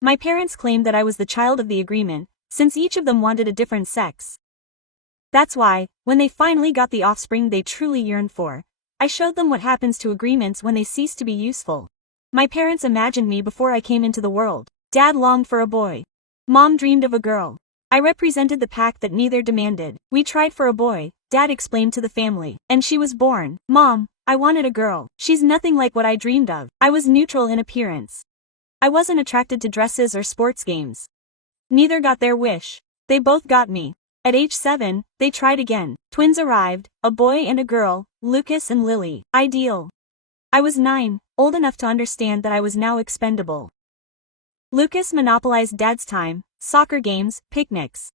My parents claimed that I was the child of the agreement, since each of them wanted a different sex. That's why, when they finally got the offspring they truly yearned for, I showed them what happens to agreements when they cease to be useful. My parents imagined me before I came into the world. Dad longed for a boy. Mom dreamed of a girl. I represented the pact that neither demanded. We tried for a boy, Dad explained to the family, and she was born. Mom, I wanted a girl. She's nothing like what I dreamed of. I was neutral in appearance. I wasn't attracted to dresses or sports games. Neither got their wish. They both got me. At age 7, they tried again. Twins arrived, a boy and a girl, Lucas and Lily. Ideal. I was 9, old enough to understand that I was now expendable. Lucas monopolized Dad's time, soccer games, picnics.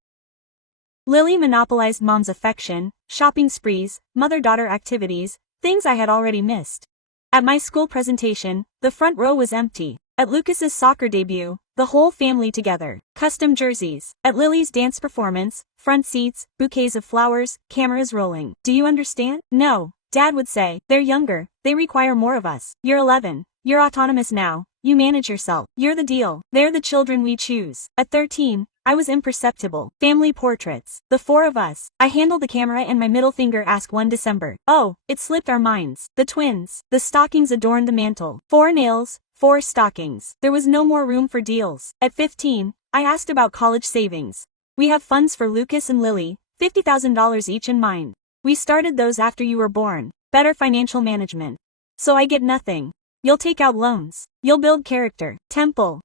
Lily monopolized Mom's affection, shopping sprees, mother-daughter activities, things I had already missed. At my school presentation, the front row was empty. At Lucas's soccer debut, the whole family together. Custom jerseys. At Lily's dance performance, front seats, bouquets of flowers, cameras rolling. Do you understand? No, Dad would say. They're younger, they require more of us. You're 11. You're autonomous now. You manage yourself. You're the deal. They're the children we choose. At 13, I was imperceptible. Family portraits. The 4 of us. I handled the camera and my middle finger asked one December. Oh, it slipped our minds. The twins. The stockings adorned the mantle. 4 nails, 4 stockings. There was no more room for deals. At 15, I asked about college savings. We have funds for Lucas and Lily, $50,000 each in mine. We started those after you were born. Better financial management. So I get nothing. You'll take out loans. You'll build character. Temple.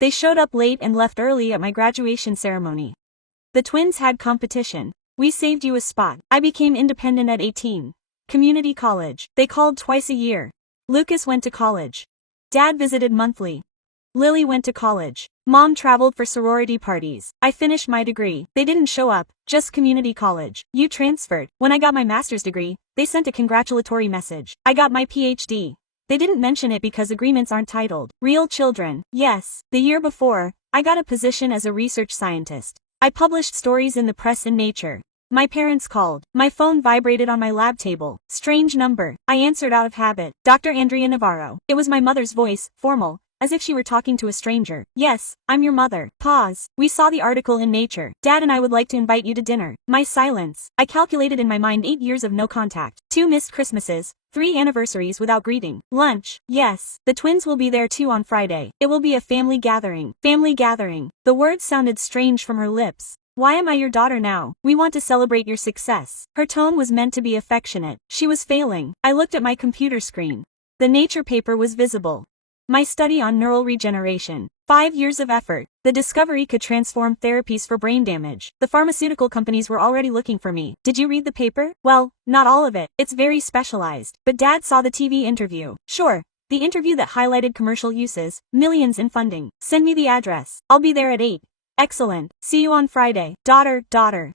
They showed up late and left early at my graduation ceremony. The twins had competition. We saved you a spot. I became independent at 18. Community college. They called twice a year. Lucas went to college. Dad visited monthly. Lily went to college. Mom traveled for sorority parties. I finished my degree. They didn't show up, just community college. You transferred. When I got my master's degree, they sent a congratulatory message. I got my PhD. They didn't mention it because agreements aren't titled. Real children. Yes. The year before, I got a position as a research scientist. I published stories in the press and Nature. My parents called. My phone vibrated on my lab table. Strange number. I answered out of habit. Dr. Andrea Navarro. It was my mother's voice, formal, as if she were talking to a stranger. Yes, I'm your mother. Pause. We saw the article in Nature. Dad and I would like to invite you to dinner. My silence. I calculated in my mind 8 years of no contact. 2 missed Christmases. 3 anniversaries without greeting. Lunch. Yes. The twins will be there too on Friday. It will be a family gathering. Family gathering. The words sounded strange from her lips. Why am I your daughter now? We want to celebrate your success. Her tone was meant to be affectionate. She was failing. I looked at my computer screen. The Nature paper was visible. My study on neural regeneration. 5 years of effort. The discovery could transform therapies for brain damage. The pharmaceutical companies were already looking for me. Did you read the paper? Well, not all of it. It's very specialized. But Dad saw the TV interview. Sure. The interview that highlighted commercial uses, millions in funding. Send me the address. I'll be there at 8. Excellent. See you on Friday. Daughter.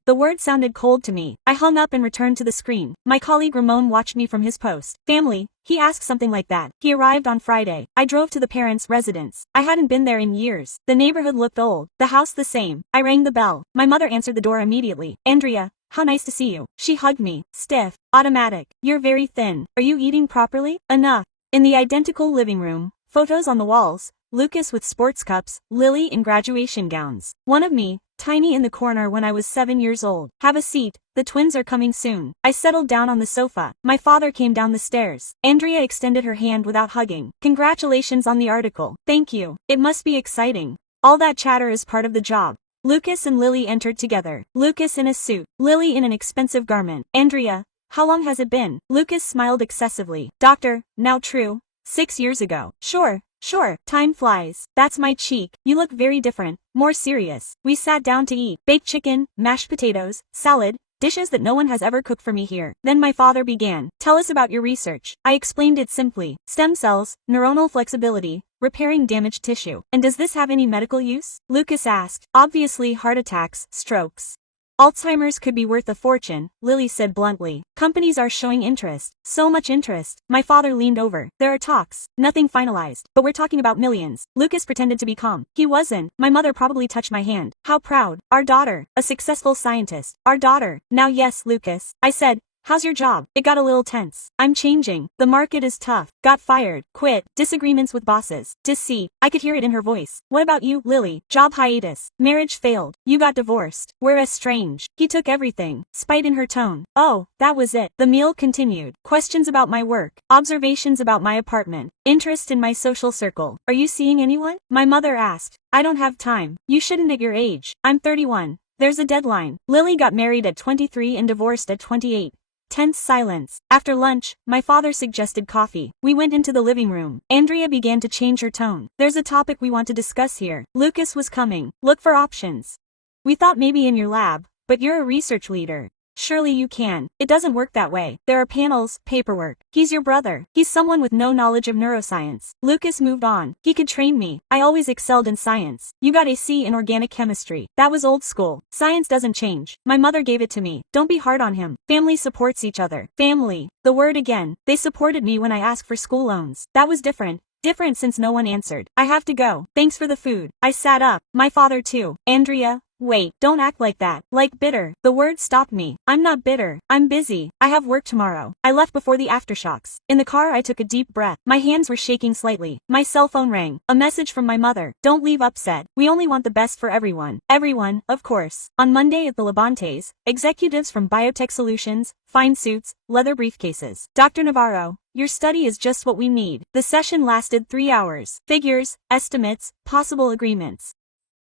The word sounded cold to me. I hung up and returned to the screen. My colleague Ramon watched me from his post. Family. He asked something like that. He arrived on Friday. I drove to the parents' residence. I hadn't been there in years. The neighborhood looked old. The house the same. I rang the bell. My mother answered the door immediately. Andrea, how nice to see you. She hugged me. Stiff. Automatic. You're very thin. Are you eating properly? Enough. In the identical living room, photos on the walls, Lucas with sports cups, Lily in graduation gowns. One of me, tiny in the corner when I was 7 years old. Have a seat, the twins are coming soon. I settled down on the sofa. My father came down the stairs. Andrea extended her hand without hugging. Congratulations on the article. Thank you. It must be exciting. All that chatter is part of the job. Lucas and Lily entered together. Lucas in a suit, Lily in an expensive garment. Andrea, how long has it been? Lucas smiled excessively. Doctor, now true. 6 years ago. Sure, time flies. That's my cheek. You look very different, more serious. We sat down to eat. Baked chicken, mashed potatoes, salad, dishes that no one has ever cooked for me here. Then my father began. Tell us about your research. I explained it simply. Stem cells, neuronal flexibility, repairing damaged tissue. And does this have any medical use? Lucas asked. Obviously heart attacks, strokes. Alzheimer's could be worth a fortune, Lily said bluntly. Companies are showing interest. So much interest. My father leaned over. There are talks. Nothing finalized. But we're talking about millions. Lucas pretended to be calm. He wasn't. My mother probably touched my hand. How proud. Our daughter. A successful scientist. Our daughter. Now yes, Lucas. I said, How's your job? It got a little tense. I'm changing. The market is tough. Got fired. Quit. Disagreements with bosses. Deceit. I could hear it in her voice. What about you, Lily? Job hiatus. Marriage failed. You got divorced. We're estranged. He took everything. Spite in her tone. Oh, that was it. The meal continued. Questions about my work. Observations about my apartment. Interest in my social circle. Are you seeing anyone? My mother asked. I don't have time. You shouldn't at your age. I'm 31. There's a deadline. Lily got married at 23 and divorced at 28. Tense silence. After lunch, my father suggested coffee. We went into the living room. Andrea began to change her tone. There's a topic we want to discuss here. Lucas was coming. Look for options. We thought maybe in your lab, but you're a research leader. Surely you can. It doesn't work that way. There are panels, paperwork. He's your brother. He's someone with no knowledge of neuroscience. Lucas moved on. He could train me. I always excelled in science. You got a C in organic chemistry. That was old school. Science doesn't change. My mother gave it to me. Don't be hard on him. Family supports each other. Family. The word again. They supported me when I asked for school loans. That was different. Different since no one answered. I have to go. Thanks for the food. I sat up. My father too. Andrea. Wait, don't act like that. Like bitter. The word stopped me. I'm not bitter. I'm busy. I have work tomorrow. I left before the aftershocks. In the car I took a deep breath. My hands were shaking slightly. My cell phone rang. A message from my mother. Don't leave upset. We only want the best for everyone. Everyone, of course. On Monday at the Lebantes, executives from Biotech Solutions, fine suits, leather briefcases. Dr. Navarro, your study is just what we need. The session lasted 3 hours. Figures, estimates, possible agreements.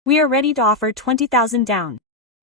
We are ready to offer $20,000 down.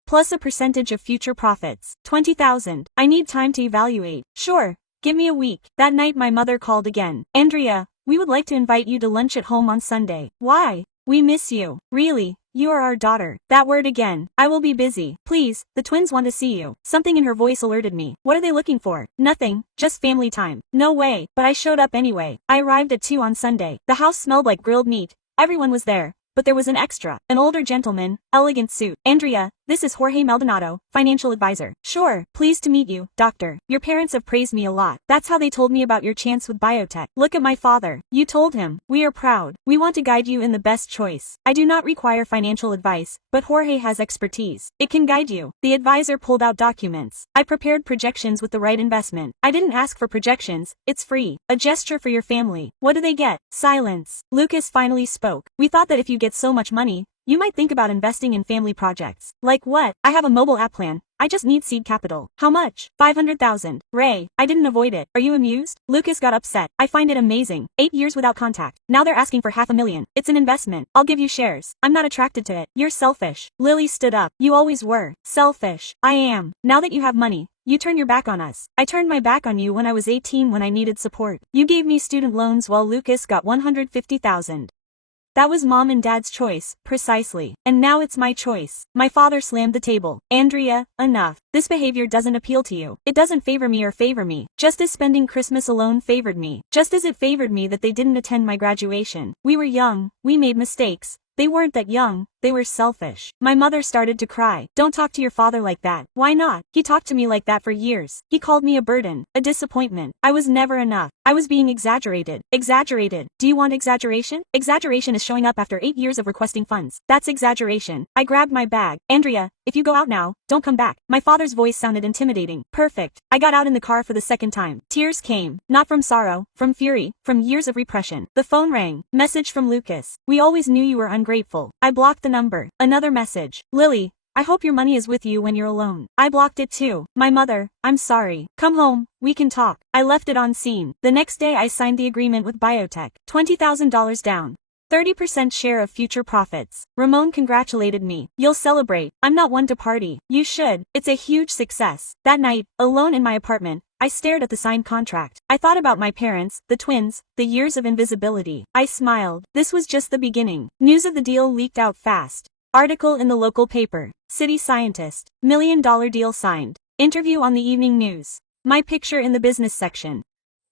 Plus a percentage of future profits. $20,000. I need time to evaluate. Sure. Give me a week. That night my mother called again. Andrea, we would like to invite you to lunch at home on Sunday. Why? We miss you. Really? You are our daughter. That word again. I will be busy. Please, the twins want to see you. Something in her voice alerted me. What are they looking for? Nothing. Just family time. No way. But I showed up anyway. I arrived at 2 on Sunday. The house smelled like grilled meat. Everyone was there. But there was an extra, an older gentleman, elegant suit. Andrea, this is Jorge Maldonado, financial advisor. Sure, pleased to meet you, doctor. Your parents have praised me a lot. That's how they told me about your chance with biotech. Look at my father. You told him. We are proud. We want to guide you in the best choice. I do not require financial advice, but Jorge has expertise. It can guide you. The advisor pulled out documents. I prepared projections with the right investment. I didn't ask for projections. It's free. A gesture for your family. What do they get? Silence. Lucas finally spoke. We thought that if you get so much money, you might think about investing in family projects. Like what? I have a mobile app plan. I just need seed capital. How much? 500,000. Ray, I didn't avoid it. Are you amused? Lucas got upset. I find it amazing. 8 years without contact. Now they're asking for $500,000. It's an investment. I'll give you shares. I'm not attracted to it. You're selfish. Lily stood up. You always were. Selfish. I am. Now that you have money, you turn your back on us. I turned my back on you when I was 18 when I needed support. You gave me student loans while Lucas got 150,000. That was mom and dad's choice, precisely. And now it's my choice. My father slammed the table. Andrea, enough. This behavior doesn't appeal to you. It doesn't favor me or favor me. Just as spending Christmas alone favored me. Just as it favored me that they didn't attend my graduation. We were young. We made mistakes. They weren't that young. They were selfish. My mother started to cry. Don't talk to your father like that. Why not? He talked to me like that for years. He called me a burden, a disappointment. I was never enough. I was being exaggerated. Exaggerated. Do you want exaggeration? Exaggeration is showing up after 8 years of requesting funds. That's exaggeration. I grabbed my bag. Andrea, if you go out now, don't come back. My father's voice sounded intimidating. Perfect. I got out in the car for the second time. Tears came. Not from sorrow, from fury, from years of repression. The phone rang. Message from Lucas. We always knew you were ungrateful. I blocked the number. Another message. Lily, I hope your money is with you when you're alone. I blocked it too. My mother, I'm sorry. Come home, we can talk. I left it on scene. The next day I signed the agreement with biotech. $20,000 down. 30% share of future profits. Ramon congratulated me. You'll celebrate. I'm not one to party. You should. It's a huge success. That night, alone in my apartment, I stared at the signed contract. I thought about my parents, the twins, the years of invisibility. I smiled. This was just the beginning. News of the deal leaked out fast. Article in the local paper. City scientist. $1 million deal signed. Interview on the evening news. My picture in the business section.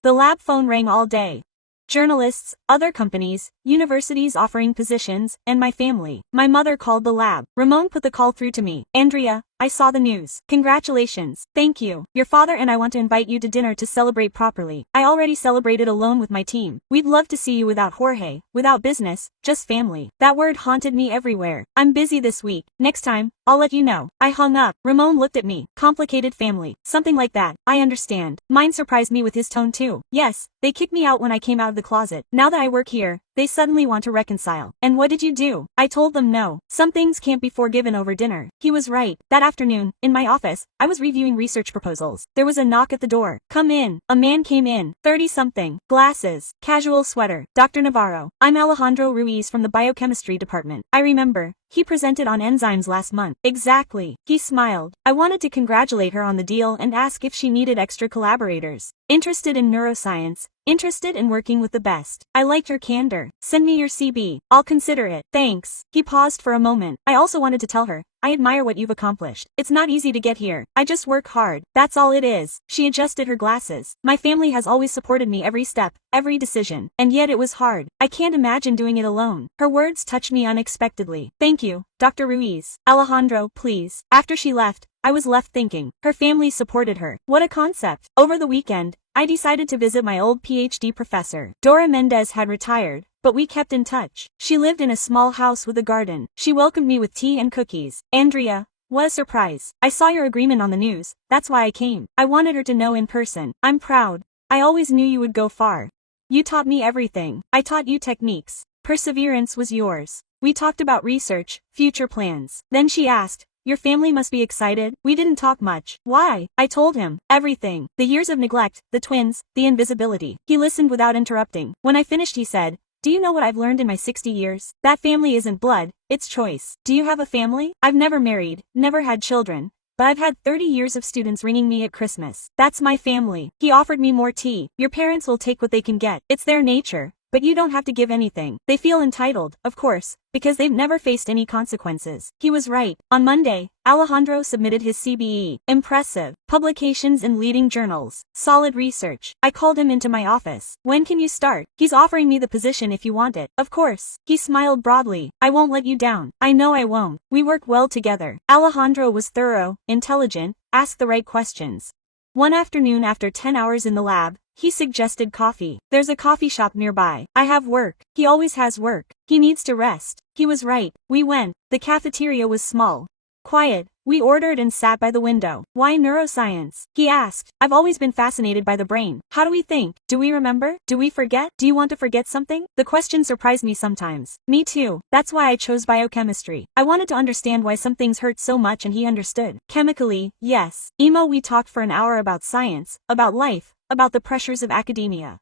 The lab phone rang all day. Journalists, other companies, universities offering positions, and my family. My mother called the lab. Ramon put the call through to me. Andrea, I saw the news. Congratulations. Thank you. Your father and I want to invite you to dinner to celebrate properly. I already celebrated alone with my team. We'd love to see you without Jorge, without business, just family. That word haunted me everywhere. I'm busy this week. Next time, I'll let you know. I hung up. Ramon looked at me. Complicated family. Something like that. I understand. Mine surprised me with his tone too. Yes, they kicked me out when I came out of the closet. Now that I work here, they suddenly want to reconcile. And what did you do? I told them no. Some things can't be forgiven over dinner. He was right. That afternoon, in my office, I was reviewing research proposals. There was a knock at the door. Come in. A man came in. 30-something. Glasses. Casual sweater. Dr. Navarro. I'm Alejandro Ruiz from the biochemistry department. I remember. He presented on enzymes last month. Exactly. He smiled. I wanted to congratulate her on the deal and ask if she needed extra collaborators. Interested in neuroscience. Interested in working with the best. I liked her candor. Send me your CB. I'll consider it. Thanks. He paused for a moment. I also wanted to tell her, I admire what you've accomplished. It's not easy to get here. I just work hard. That's all it is. She adjusted her glasses. My family has always supported me every step, every decision. And yet it was hard. I can't imagine doing it alone. Her words touched me unexpectedly. Thank you, Dr. Ruiz. Alejandro, please. After she left, I was left thinking. Her family supported her. What a concept. Over the weekend, I decided to visit my old PhD professor. Dora Mendez had retired, but we kept in touch. She lived in a small house with a garden. She welcomed me with tea and cookies. Andrea, what a surprise. I saw your agreement on the news. That's why I came. I wanted her to know in person. I'm proud. I always knew you would go far. You taught me everything. I taught you techniques. Perseverance was yours. We talked about research, future plans. Then she asked, your family must be excited. We didn't talk much. Why? I told him. Everything. The years of neglect, the twins, the invisibility. He listened without interrupting. When I finished he said, do you know what I've learned in my 60 years? That family isn't blood, it's choice. Do you have a family? I've never married, never had children. But I've had 30 years of students ringing me at Christmas. That's my family. He offered me more tea. Your parents will take what they can get. It's their nature. But you don't have to give anything. They feel entitled, of course, because they've never faced any consequences. He was right. On Monday, Alejandro submitted his CBE. Impressive. Publications in leading journals. Solid research. I called him into my office. When can you start? He's offering me the position if you want it. Of course. He smiled broadly. I won't let you down. I know I won't. We work well together. Alejandro was thorough, intelligent, asked the right questions. One afternoon after 10 hours in the lab, he suggested coffee. There's a coffee shop nearby. I have work. He always has work. He needs to rest. He was right. We went. The cafeteria was small. Quiet. We ordered and sat by the window. Why neuroscience? He asked. I've always been fascinated by the brain. How do we think? Do we remember? Do we forget? Do you want to forget something? The question surprised me sometimes. Me too. That's why I chose biochemistry. I wanted to understand why some things hurt so much and he understood. Chemically, yes. We talked for an hour about science, about life, about the pressures of academia.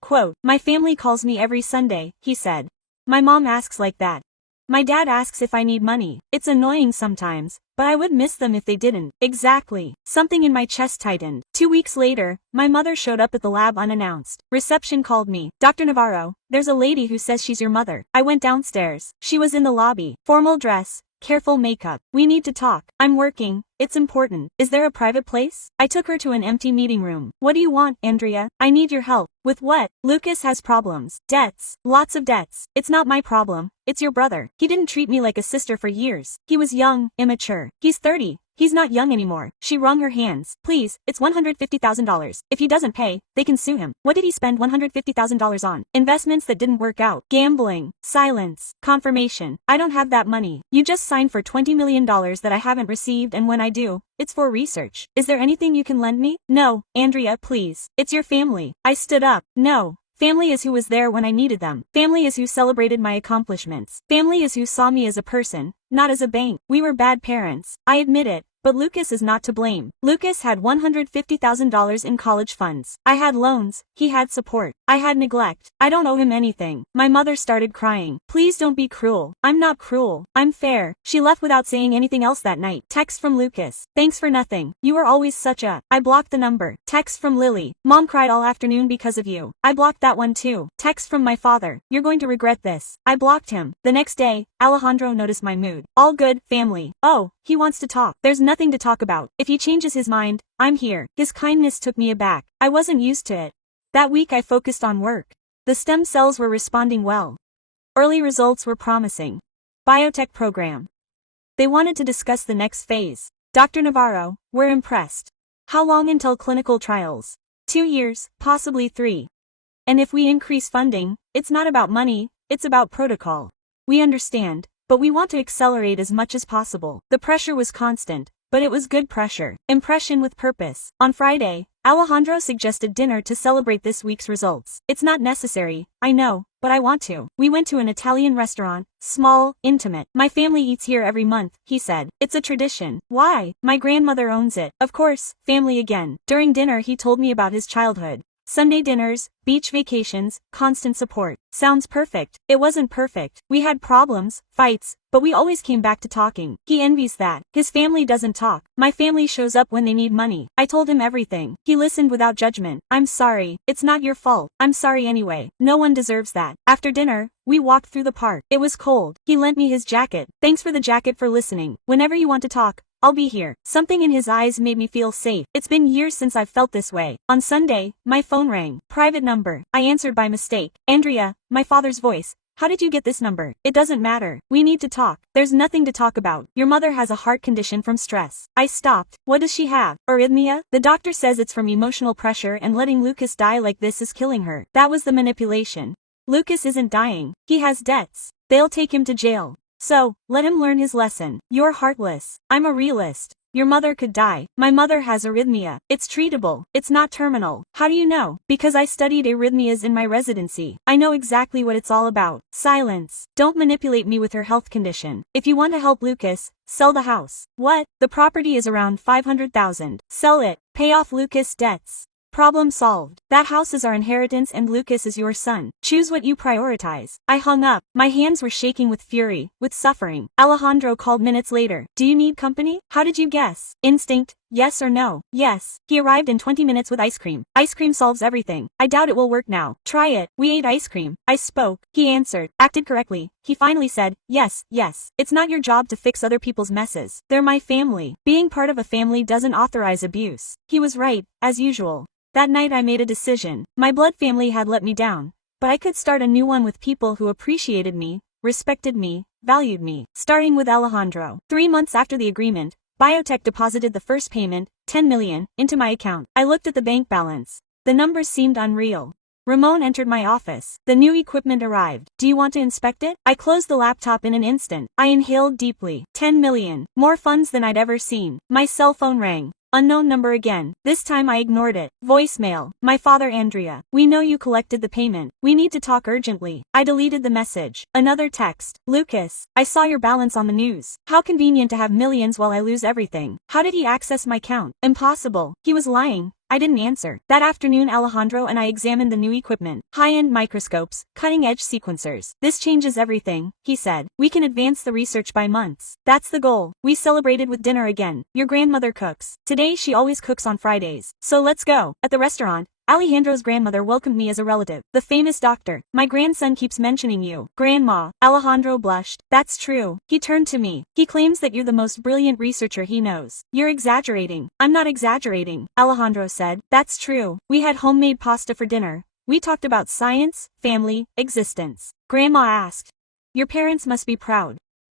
Quote, my family calls me every Sunday, he said. My mom asks like that. My dad asks if I need money. It's annoying sometimes, but I would miss them if they didn't. Exactly. Something in my chest tightened. 2 weeks later, my mother showed up at the lab unannounced. Reception called me. Dr. Navarro, there's a lady who says she's your mother. I went downstairs. She was in the lobby. Formal dress. Careful makeup. We need to talk. I'm working. It's important. Is there a private place? I took her to an empty meeting room. What do you want, Andrea? I need your help. With what? Lucas has problems. Debts. Lots of debts. It's not my problem. It's your brother. He didn't treat me like a sister for years. He was young, immature. He's 30. He's not young anymore. She wrung her hands. Please, it's $150,000. If he doesn't pay, they can sue him. What did he spend $150,000 on? Investments that didn't work out. Gambling. Silence. Confirmation. I don't have that money. You just signed for $20 million that I haven't received, and when I do, it's for research. Is there anything you can lend me? No, Andrea, please. It's your family. I stood up. No. Family is who was there when I needed them. Family is who celebrated my accomplishments. Family is who saw me as a person, not as a bank. We were bad parents. I admit it. But Lucas is not to blame. Lucas had $150,000 in college funds. I had loans. He had support. I had neglect. I don't owe him anything. My mother started crying. Please don't be cruel. I'm not cruel. I'm fair. She left without saying anything else that night. Text from Lucas. Thanks for nothing. You were always such a... I blocked the number. Text from Lily. Mom cried all afternoon because of you. I blocked that one too. Text from my father. You're going to regret this. I blocked him. The next day, Alejandro noticed my mood. All good, family. Oh, he wants to talk. There's nothing to talk about. If he changes his mind, I'm here. His kindness took me aback. I wasn't used to it. That week I focused on work. The stem cells were responding well. Early results were promising. Biotech program. They wanted to discuss the next phase. Dr. Navarro, we're impressed. How long until clinical trials? 2 years, possibly 3. And if we increase funding, it's not about money, it's about protocol. We understand, but we want to accelerate as much as possible. The pressure was constant, but it was good pressure. Impression with purpose. On Friday, Alejandro suggested dinner to celebrate this week's results. It's not necessary, I know, but I want to. We went to an Italian restaurant, small, intimate. My family eats here every month, he said. It's a tradition. Why? My grandmother owns it. Of course, family again. During dinner he told me about his childhood. Sunday dinners, beach vacations, constant support. Sounds perfect. It wasn't perfect. We had problems, fights, but we always came back to talking. He envies that. His family doesn't talk. My family shows up when they need money. I told him everything. He listened without judgment. I'm sorry. It's not your fault. I'm sorry anyway. No one deserves that. After dinner, we walked through the park. It was cold. He lent me his jacket. Thanks for the jacket for listening. Whenever you want to talk, I'll be here. Something in his eyes made me feel safe. It's been years since I've felt this way. On Sunday, my phone rang. Private number. I answered by mistake. Andrea, my father's voice. How did you get this number? It doesn't matter. We need to talk. There's nothing to talk about. Your mother has a heart condition from stress. I stopped. What does she have? Arrhythmia? The doctor says it's from emotional pressure and letting Lucas die like this is killing her. That was the manipulation. Lucas isn't dying. He has debts. They'll take him to jail. So, let him learn his lesson. You're heartless. I'm a realist. Your mother could die. My mother has arrhythmia. It's treatable. It's not terminal. How do you know? Because I studied arrhythmias in my residency. I know exactly what it's all about. Silence. Don't manipulate me with her health condition. If you want to help Lucas, sell the house. What? The property is around 500,000. Sell it. Pay off Lucas' debts. Problem solved. That house is our inheritance and Lucas is your son. Choose what you prioritize. I hung up. My hands were shaking with fury, with suffering. Alejandro called minutes later. Do you need company? How did you guess? Instinct? Yes or no? Yes. He arrived in 20 minutes with ice cream. Ice cream solves everything. I doubt it will work now. Try it. We ate ice cream. I spoke. He answered. Acted correctly. He finally said, yes, yes. It's not your job to fix other people's messes. They're my family. Being part of a family doesn't authorize abuse. He was right, as usual. That night I made a decision. My blood family had let me down, but I could start a new one with people who appreciated me, respected me, valued me. Starting with Alejandro. 3 months after the agreement, Biotech deposited the first payment, 10 million, into my account. I looked at the bank balance. The numbers seemed unreal. Ramon entered my office. The new equipment arrived. Do you want to inspect it? I closed the laptop in an instant. I inhaled deeply. 10 million. More funds than I'd ever seen. My cell phone rang. Unknown number again. This time I ignored it. Voicemail. My father Andrea. We know you collected the payment. We need to talk urgently. I deleted the message. Another text. Lucas, I saw your balance on the news. How convenient to have millions while I lose everything. How did he access my account? Impossible. He was lying. I didn't answer. That afternoon Alejandro and I examined the new equipment. High-end microscopes, cutting-edge sequencers. This changes everything, he said. We can advance the research by months. That's the goal. We celebrated with dinner again. Your grandmother cooks. Today she always cooks on Fridays. So let's go. At the restaurant, Alejandro's grandmother welcomed me as a relative. The famous doctor. My grandson keeps mentioning you. Grandma. Alejandro blushed. That's true. He turned to me. He claims that you're the most brilliant researcher he knows. You're exaggerating. I'm not exaggerating, Alejandro said. That's true. We had homemade pasta for dinner. We talked about science, family, existence. Grandma asked. Your parents must be proud.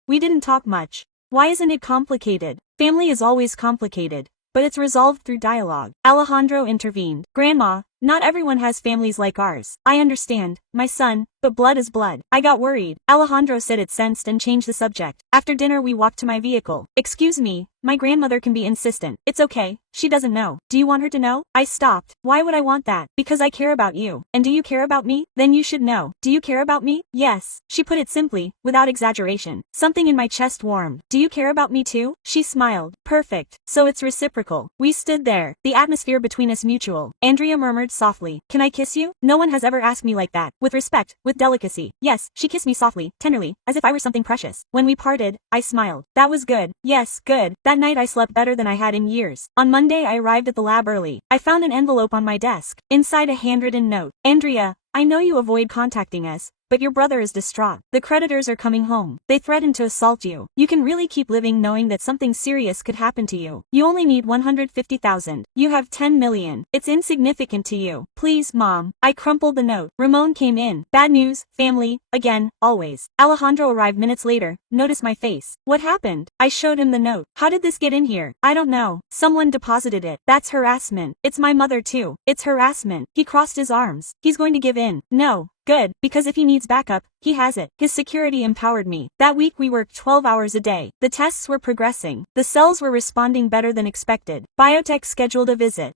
We didn't talk much. Why isn't it complicated? Family is always complicated, but it's resolved through dialogue. Alejandro intervened. Grandma, not everyone has families like ours. I understand, my son, but blood is blood. I got worried. Alejandro said it sensed and changed the subject. After dinner we walked to my vehicle. Excuse me, my grandmother can be insistent. It's okay, she doesn't know. Do you want her to know? I stopped. Why would I want that? Because I care about you. And do you care about me? Then you should know. Do you care about me? Yes. She put it simply, without exaggeration. Something in my chest warmed. Do you care about me too? She smiled. Perfect. So it's reciprocal. We stood there. The atmosphere between us mutual. Andrea murmured softly. Can I kiss you? No one has ever asked me like that. With respect, with delicacy. Yes, she kissed me softly, tenderly, as if I were something precious. When we parted, I smiled. That was good. Yes, good. That night I slept better than I had in years. On Monday I arrived at the lab early. I found an envelope on my desk. Inside a handwritten note. Andrea, I know you avoid contacting us, but your brother is distraught. The creditors are coming home. They threaten to assault you. You can really keep living knowing that something serious could happen to you. You only need 150,000. You have 10 million. It's insignificant to you. Please, Mom. I crumpled the note. Ramon came in. Bad news, family, again, always. Alejandro arrived minutes later. Noticed my face. What happened? I showed him the note. How did this get in here? I don't know. Someone deposited it. That's harassment. It's my mother too. It's harassment. He crossed his arms. He's going to give in. No. Good, because if he needs backup, he has it. His security empowered me. That week we worked 12 hours a day. The tests were progressing. The cells were responding better than expected. Biotech scheduled a visit.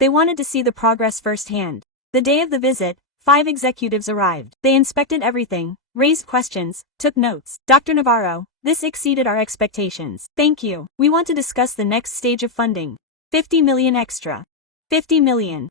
They wanted to see the progress firsthand. The day of the visit, 5 executives arrived. They inspected everything, raised questions, took notes. Dr. Navarro, this exceeded our expectations. Thank you. We want to discuss the next stage of funding. 50 million extra. 50 million.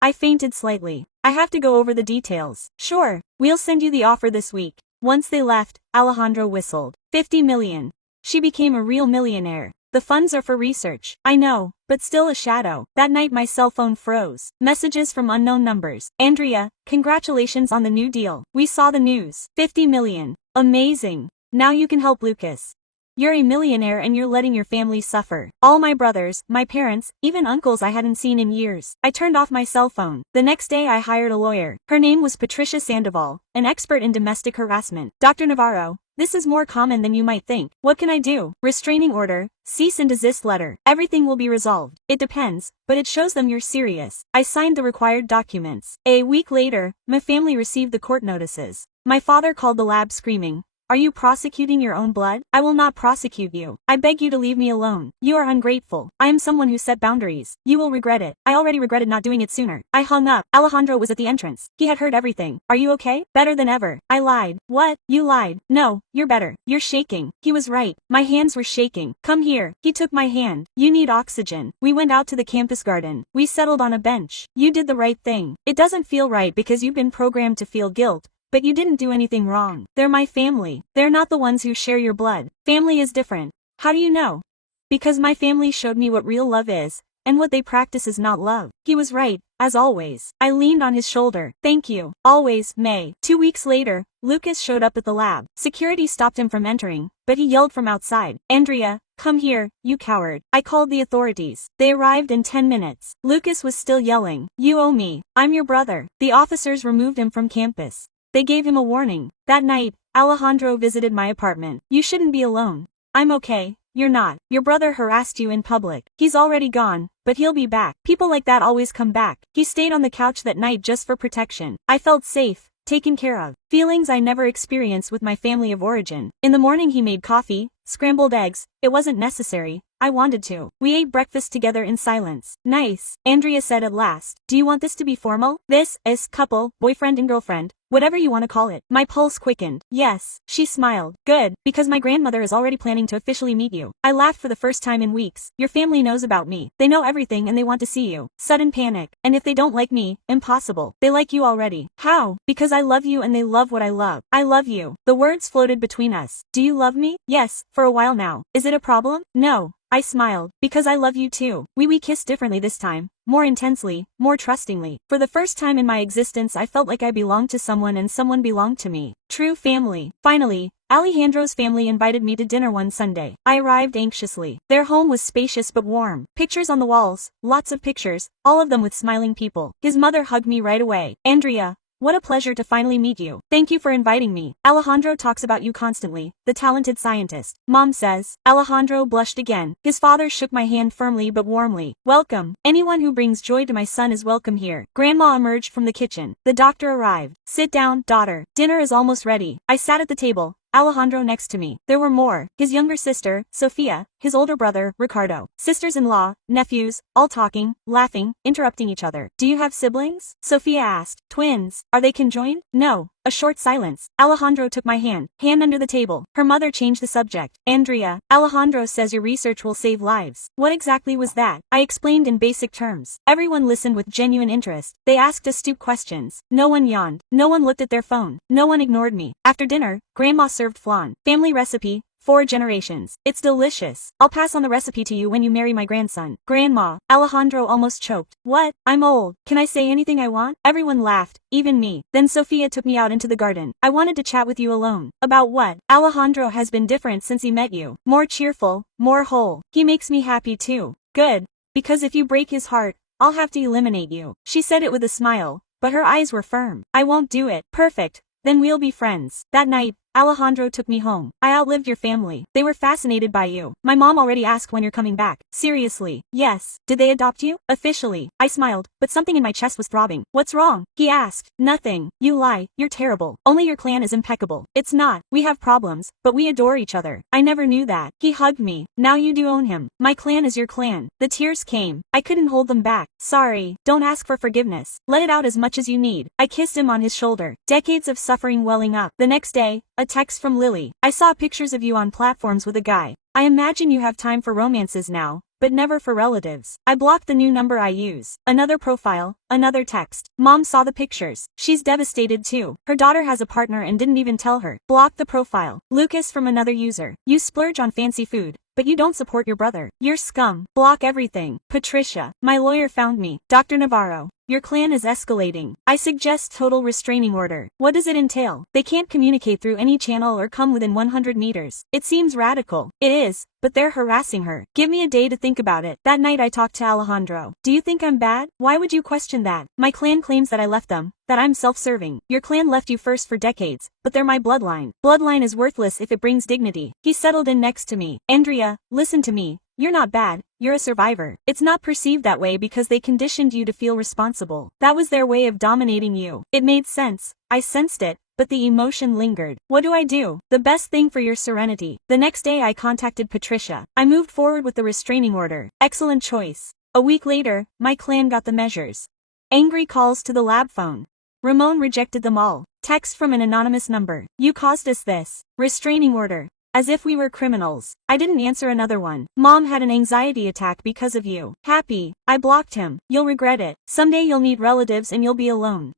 I fainted slightly. I have to go over the details. Sure, we'll send you the offer this week. Once they left, Alejandro whistled. 50 million. She became a real millionaire. The funds are for research. I know, but still a shadow. That night my cell phone froze. Messages from unknown numbers. Andrea, congratulations on the new deal. We saw the news. 50 million. Amazing. Now you can help Lucas. You're a millionaire and you're letting your family suffer. All my brothers, my parents, even uncles I hadn't seen in years. I turned off my cell phone. The next day I hired a lawyer. Her name was Patricia Sandoval, an expert in domestic harassment. Dr. Navarro, this is more common than you might think. What can I do? Restraining order, cease and desist letter. Everything will be resolved. It depends, but it shows them you're serious. I signed the required documents. A week later, my family received the court notices. My father called the lab screaming, "Are you prosecuting your own blood? I will not prosecute you. I beg you to leave me alone. You are ungrateful. I am someone who set boundaries. You will regret it. I already regretted not doing it sooner." I hung up. Alejandro was at the entrance. He had heard everything. "Are you okay?" "Better than ever." I lied. "What? You lied?" "No, you're better. You're shaking." He was right. My hands were shaking. "Come here." He took my hand. "You need oxygen." We went out to the campus garden. We settled on a bench. "You did the right thing. It doesn't feel right because you've been programmed to feel guilt. But you didn't do anything wrong. They're my family. They're not the ones who share your blood. Family is different." "How do you know?" "Because my family showed me what real love is, and what they practice is not love." He was right, as always. I leaned on his shoulder. "Thank you. Always, May." 2 weeks later, Lucas showed up at the lab. Security stopped him from entering, but he yelled from outside, "Andrea, come here, you coward." I called the authorities. They arrived in 10 minutes. Lucas was still yelling, "You owe me. I'm your brother." The officers removed him from campus. They gave him a warning. That night, Alejandro visited my apartment. "You shouldn't be alone." "I'm okay." "You're not. Your brother harassed you in public. He's already gone, but he'll be back. People like that always come back." He stayed on the couch that night just for protection. I felt safe, taken care of. Feelings I never experienced with my family of origin. In the morning he made coffee, scrambled eggs. It wasn't necessary. I wanted to. We ate breakfast together in silence. "Nice," Andrea said at last. "Do you want this to be formal?" "This is couple, boyfriend and girlfriend. Whatever you want to call it." My pulse quickened. "Yes." She smiled. "Good, because my grandmother is already planning to officially meet you." I laughed for the first time in weeks. "Your family knows about me. They know everything and they want to see you." Sudden panic. "And if they don't like me, impossible. They like you already." "How?" "Because I love you and they love what I love." "I love you." The words floated between us. "Do you love me?" "Yes, for a while now." "Is it a problem?" "No." I smiled. "Because I love you too." We kissed differently this time. More intensely, more trustingly. For the first time in my existence I felt like I belonged to someone and someone belonged to me. True family. Finally, Alejandro's family invited me to dinner one Sunday. I arrived anxiously. Their home was spacious but warm. Pictures on the walls, lots of pictures, all of them with smiling people. His mother hugged me right away. "Andrea, what a pleasure to finally meet you. Thank you for inviting me. Alejandro talks about you constantly, the talented scientist." Mom says. Alejandro blushed again. His father shook my hand firmly but warmly. "Welcome. Anyone who brings joy to my son is welcome here." Grandma emerged from the kitchen. The doctor arrived. "Sit down, daughter. Dinner is almost ready." I sat at the table. Alejandro next to me. There were more. His younger sister, Sophia, his older brother, Ricardo, sisters-in-law, nephews, all talking, laughing, interrupting each other. "Do you have siblings?" Sophia asked. "Twins. Are they conjoined?" "No." A short silence. Alejandro took my hand under the table. Her mother changed the subject. "Andrea, Alejandro says your research will save lives." What exactly was that? I explained in basic terms. Everyone listened with genuine interest. They asked astute questions. No one yawned. No one looked at their phone. No one ignored me. After dinner, Grandma served flan. Family recipe, 4 generations. It's delicious. I'll pass on the recipe to you when you marry my grandson. Grandma. Alejandro almost choked. What? I'm old. Can I say anything I want? Everyone laughed, even me. Then Sophia took me out into the garden. I wanted to chat with you alone. About what? Alejandro has been different since he met you. More cheerful, more whole. He makes me happy too. Good. Because if you break his heart, I'll have to eliminate you. She said it with a smile, but her eyes were firm. I won't do it. Perfect. Then we'll be friends. That night, Alejandro took me home. I outlived your family. They were fascinated by you. My mom already asked when you're coming back. Seriously. Yes. Did they adopt you? Officially. I smiled, but something in my chest was throbbing. What's wrong? He asked. Nothing. You lie. You're terrible. Only your clan is impeccable. It's not. We have problems, but we adore each other. I never knew that. He hugged me. Now you do own him. My clan is your clan. The tears came. I couldn't hold them back. Sorry. Don't ask for forgiveness. Let it out as much as you need. I kissed him on his shoulder. Decades of suffering welling up. The next day, a text from Lily. I saw pictures of you on platforms with a guy. I imagine you have time for romances now, but never for relatives. I blocked the new number I use. Another profile, another text. Mom saw the pictures. She's devastated too. Her daughter has a partner and didn't even tell her. Blocked the profile. Lucas from another user. You splurge on fancy food, but you don't support your brother. You're scum. Block everything. Patricia. My lawyer found me. Dr. Navarro. Your clan is escalating. I suggest total restraining order. What does it entail? They can't communicate through any channel or come within 100 meters. It seems radical. It is, but they're harassing her. Give me a day to think about it. That night I talked to Alejandro. Do you think I'm bad? Why would you question that? My clan claims that I left them, that I'm self-serving. Your clan left you first for decades, but they're my bloodline. Bloodline is worthless if it brings dignity. He settled in next to me. Andrea, listen to me. You're not bad, you're a survivor. It's not perceived that way because they conditioned you to feel responsible. That was their way of dominating you. It made sense. I sensed it, but the emotion lingered. What do I do? The best thing for your serenity. The next day I contacted Patricia. I moved forward with the restraining order. Excellent choice. A week later, my clan got the measures. Angry calls to the lab phone. Ramon rejected them all. Text from an anonymous number. You caused us this. Restraining order. As if we were criminals. I didn't answer another one. Mom had an anxiety attack because of you. Happy. I blocked him. You'll regret it. Someday you'll need relatives and you'll be alone.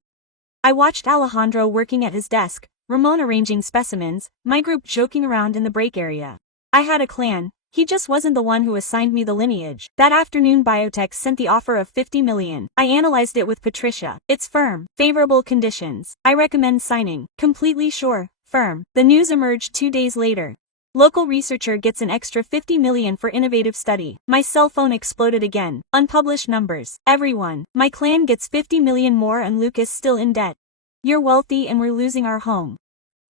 I watched Alejandro working at his desk, Ramon arranging specimens, my group joking around in the break area. I had a clan. He just wasn't the one who assigned me the lineage. That afternoon biotech sent the offer of 50 million. I analyzed it with Patricia. It's firm. Favorable conditions. I recommend signing. Completely sure. Firm. The news emerged 2 days later. Local researcher gets an extra 50 million for innovative study. My cell phone exploded again. Unpublished numbers. Everyone. My clan gets 50 million more and Lucas still in debt. You're wealthy and we're losing our home.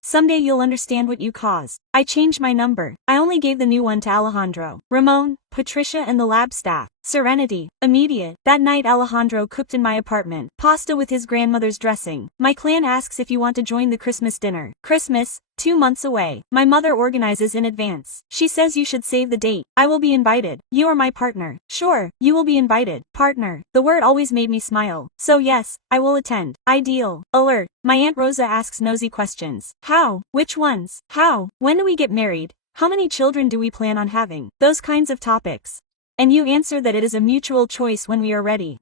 Someday you'll understand what you caused. I changed my number. I only gave the new one to Alejandro, Ramon, Patricia and the lab staff. Serenity. Immediate. That night Alejandro cooked in my apartment. Pasta with his grandmother's dressing. My clan asks if you want to join the Christmas dinner. Christmas, 2 months away. My mother organizes in advance. She says you should save the date. I will be invited. You are my partner. Sure, you will be invited. Partner. The word always made me smile. So yes, I will attend. Ideal. Alert. My Aunt Rosa asks nosy questions. How? Which ones? How? When do we get married? How many children do we plan on having? Those kinds of topics. And you answer that it is a mutual choice when we are ready.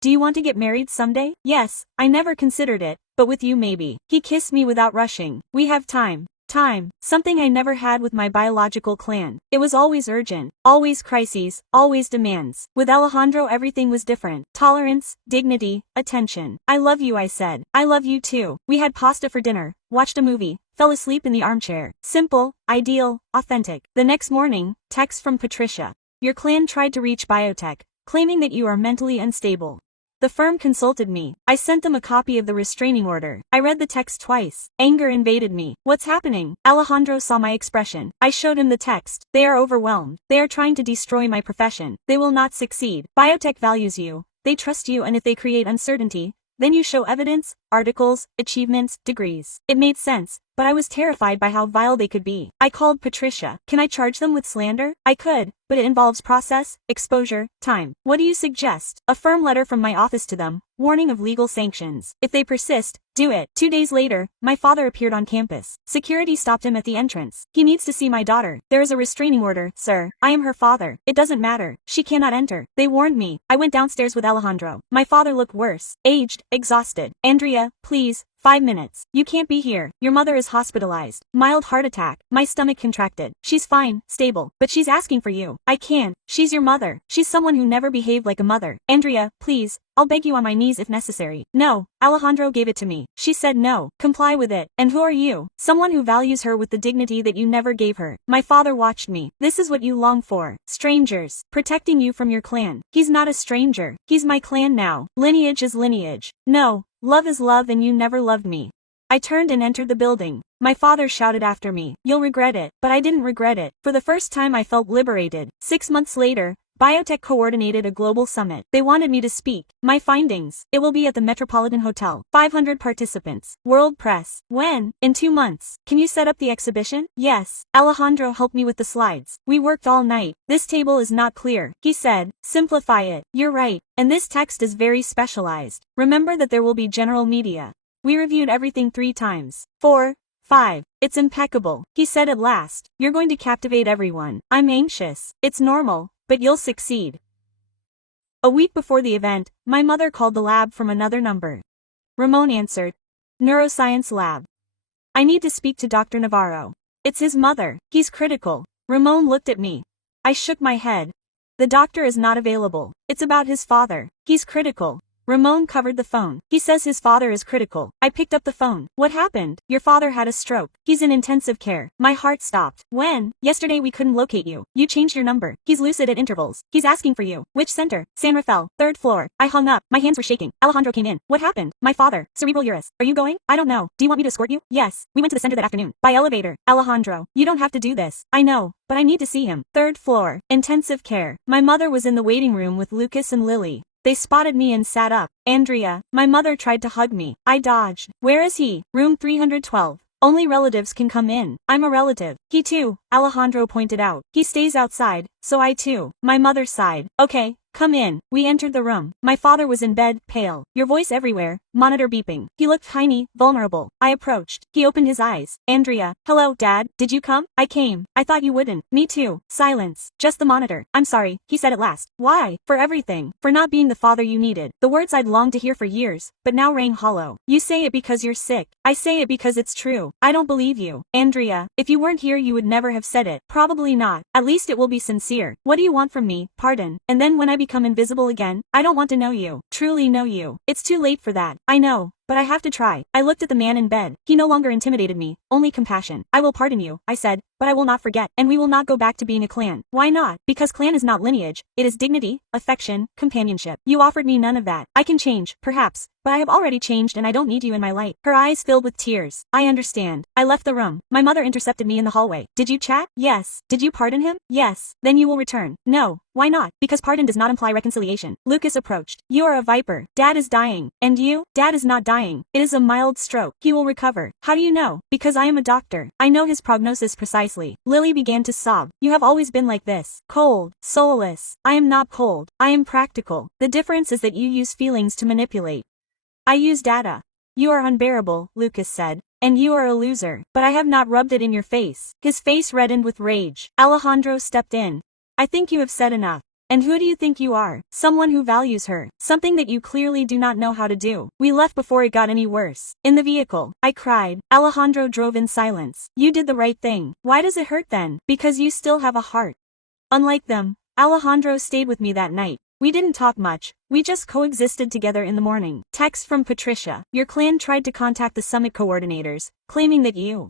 Do you want to get married someday? Yes, I never considered it, but with you maybe. He kissed me without rushing. We have time. Time. Something I never had with my biological clan. It was always urgent. Always crises. Always demands. With Alejandro everything was different. Tolerance, dignity, attention. I love you I said. I love you too. We had pasta for dinner, watched a movie, fell asleep in the armchair. Simple, ideal, authentic. The next morning, text from Patricia. Your clan tried to reach biotech, claiming that you are mentally unstable. The firm consulted me. I sent them a copy of the restraining order. I read the text twice. Anger invaded me. What's happening? Alejandro saw my expression. I showed him the text. They are overwhelmed. They are trying to destroy my profession. They will not succeed. Biotech values you. They trust you and if they create uncertainty, then you show evidence, articles, achievements, degrees. It made sense, but I was terrified by how vile they could be. I called Patricia. Can I charge them with slander? I could, but it involves process, exposure, time. What do you suggest? A firm letter from my office to them, warning of legal sanctions. If they persist, do it. 2 days later, my father appeared on campus. Security stopped him at the entrance. He needs to see my daughter. There is a restraining order, sir. I am her father. It doesn't matter. She cannot enter. They warned me. I went downstairs with Alejandro. My father looked worse. Aged, exhausted. Andrea, please. 5 minutes. You can't be here. Your mother is hospitalized. Mild heart attack. My stomach contracted. She's fine, stable, but she's asking for you. I can't. She's your mother. She's someone who never behaved like a mother. Andrea, please. I'll beg you on my knees if necessary. No. Alejandro gave it to me. She said no. Comply with it. And who are you? Someone who values her with the dignity that you never gave her. My father watched me. This is what you long for. Strangers. Protecting you from your clan. He's not a stranger. He's my clan now. Lineage is lineage. No. Love is love and you never loved me. I turned and entered the building. My father shouted after me, "You'll regret it." But I didn't regret it. For the first time I felt liberated. 6 months later, Biotech coordinated a global summit. They wanted me to speak. My findings. It will be at the Metropolitan Hotel. 500 participants. World press. When? In 2 months. Can you set up the exhibition? Yes. Alejandro helped me with the slides. We worked all night. This table is not clear. He said, simplify it. You're right. And this text is very specialized. Remember that there will be general media. We reviewed everything 3 times. 4, 5. It's impeccable. He said at last. You're going to captivate everyone. I'm anxious. It's normal. But you'll succeed. A week before the event, my mother called the lab from another number. Ramon answered. Neuroscience lab. I need to speak to Dr. Navarro. It's his mother. He's critical. Ramon looked at me. I shook my head. The doctor is not available. It's about his father. He's critical. Ramon covered the phone. He says his father is critical. I picked up the phone. What happened? Your father had a stroke. He's in intensive care. My heart stopped. When? Yesterday we couldn't locate you. You changed your number. He's lucid at intervals. He's asking for you. Which center? San Rafael, 3rd floor. I hung up. My hands were shaking. Alejandro came in. What happened? My father. Cerebral urus. Are you going? I don't know. Do you want me to escort you? Yes. We went to the center that afternoon. By elevator. Alejandro. You don't have to do this. I know. But I need to see him. 3rd floor. Intensive care. My mother was in the waiting room with Lucas and Lily. They spotted me and sat up. Andrea. My mother tried to hug me. I dodged. Where is he? Room 312. Only relatives can come in. I'm a relative. He too, Alejandro pointed out. He stays outside, so I too. My mother sighed. Okay, come in. We entered the room. My father was in bed, pale. Your voice everywhere. Monitor beeping. He looked tiny, vulnerable. I approached. He opened his eyes. Andrea. Hello, Dad. Did you come? I came. I thought you wouldn't. Me too. Silence. Just the monitor. I'm sorry, he said at last. Why? For everything. For not being the father you needed. The words I'd longed to hear for years, but now rang hollow. You say it because you're sick. I say it because it's true. I don't believe you. Andrea, if you weren't here you would never have said it. Probably not. At least it will be sincere. What do you want from me? Pardon. And then when I become invisible again, I don't want to know you. Truly know you. It's too late for that. I know. But I have to try. I looked at the man in bed. He no longer intimidated me, only compassion. I will pardon you, I said, but I will not forget, and we will not go back to being a clan. Why not? Because clan is not lineage, it is dignity, affection, companionship. You offered me none of that. I can change, perhaps, but I have already changed and I don't need you in my life. Her eyes filled with tears. I understand. I left the room. My mother intercepted me in the hallway. Did you chat? Yes. Did you pardon him? Yes. Then you will return. No. Why not? Because pardon does not imply reconciliation. Lucas approached. You are a viper. Dad is dying. And you? Dad is not dying. It is a mild stroke. He will recover. How do you know? Because I am a doctor. I know his prognosis precisely. Lily began to sob. You have always been like this. Cold. Soulless. I am not cold. I am practical. The difference is that you use feelings to manipulate. I use data. You are unbearable, Lucas said. And you are a loser. But I have not rubbed it in your face. His face reddened with rage. Alejandro stepped in. I think you have said enough. And who do you think you are? Someone who values her. Something that you clearly do not know how to do. We left before it got any worse. In the vehicle, I cried. Alejandro drove in silence. You did the right thing. Why does it hurt then? Because you still have a heart. Unlike them, Alejandro stayed with me that night. We didn't talk much. We just coexisted together in the morning. Text from Patricia. Your clan tried to contact the summit coordinators, claiming that you